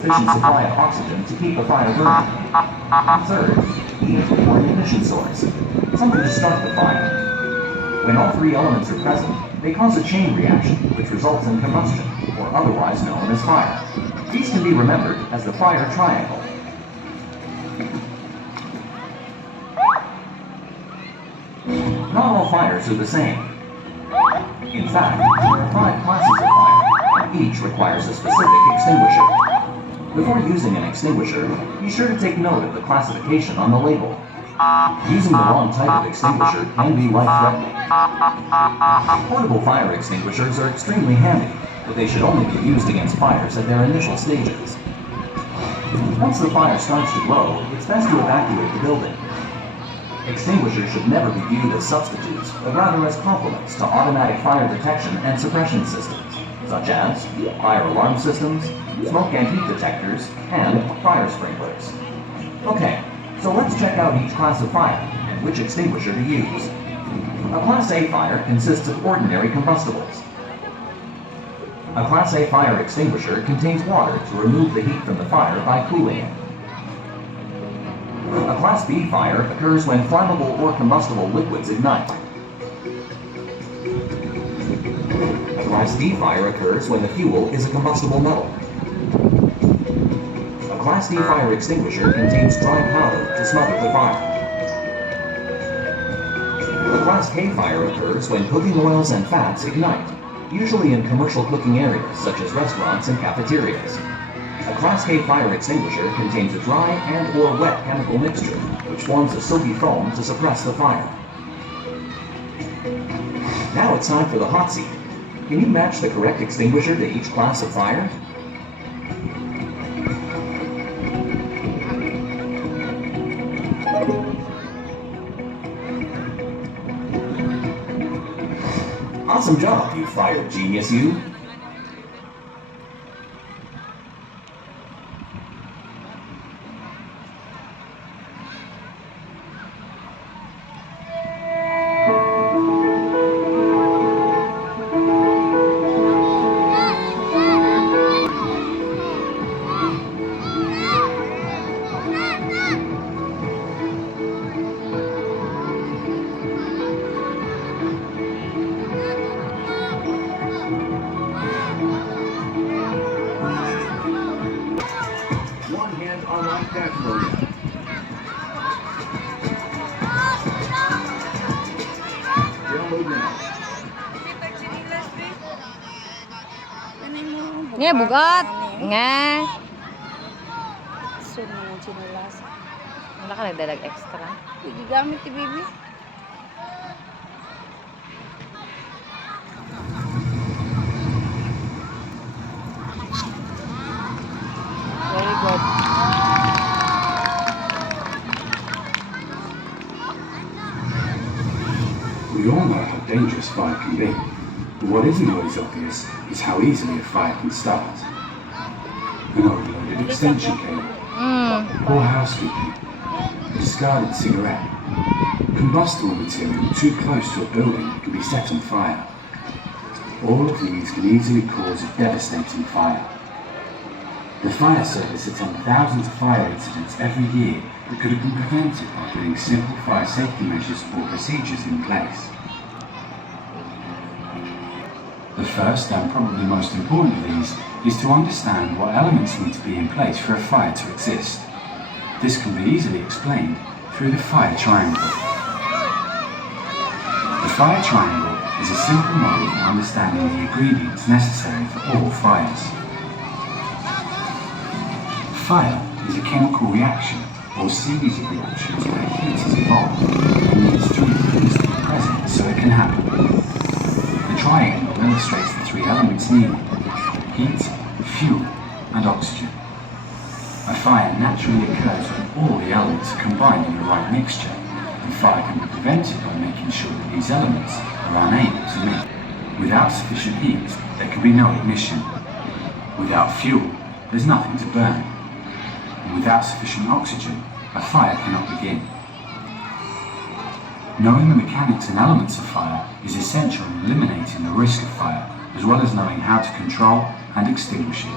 sufficient supply of oxygen to keep the fire burning. Third, heat or an ignition source, something to start the fire. When all three elements are present, they cause a chain reaction, which results in combustion, or otherwise known as fire. These can be remembered as the fire triangle. Not all fires are the same. In fact, there are 5 classes of fire, and each requires a specific extinguisher. Before using an extinguisher, be sure to take note of the classification on the label. Using the wrong type of extinguisher can be life-threatening. Portable fire extinguishers are extremely handy, but they should only be used against fires at their initial stages. Once the fire starts to grow, it's best to evacuate the building. Extinguishers should never be viewed as substitutes, but rather as complements to automatic fire detection and suppression systems, such as fire alarm systems, smoke and heat detectors, and fire sprinklers. Okay, so let's check out each class of fire and which extinguisher to use. A Class A fire consists of ordinary combustibles. A Class A fire extinguisher contains water to remove the heat from the fire by cooling it. A Class B fire occurs when flammable or combustible liquids ignite. A Class D fire occurs when the fuel is a combustible metal. A Class D fire extinguisher contains dry powder to smother the fire. A Class K fire occurs when cooking oils and fats ignite, usually in commercial cooking areas such as restaurants and cafeterias. A Class K fire extinguisher contains a dry and/or wet chemical mixture, which forms a soapy foam to suppress the fire. Now it's time for the hot seat. Can you match the correct extinguisher to each class of fire? Awesome job, you fire genius, you! One hand on light dash mode. Download now. Nga, bugat! Nga! Sunod na ng chinelas. Wala ka nagdalag extra. Hindi gamit ni baby. Very good. We all know how dangerous fire can be, but what isn't always obvious is how easily a fire can start. An overloaded extension cable, poor housekeeping, a discarded cigarette, combustible material too close to a building can be set on fire. All of these can easily cause a devastating fire. The fire service attend thousands of fire incidents every year that could have been prevented by putting simple fire safety measures or procedures in place. The first and probably most important of these is to understand what elements need to be in place for a fire to exist. This can be easily explained through the fire triangle. The fire triangle is a simple model for understanding the ingredients necessary for all fires. Fire is a chemical reaction or series of reactions where heat is involved and needs three things to be present so it can happen. The triangle illustrates the 3 elements needed: heat, fuel, and oxygen. A fire naturally occurs when all the elements are combined in the right mixture, and fire can be prevented by making sure that these elements are unable to meet. Without sufficient heat, there can be no ignition. Without fuel, there's nothing to burn. And without sufficient oxygen, a fire cannot begin. Knowing the mechanics and elements of fire is essential in eliminating the risk of fire, as well as knowing how to control and extinguish it.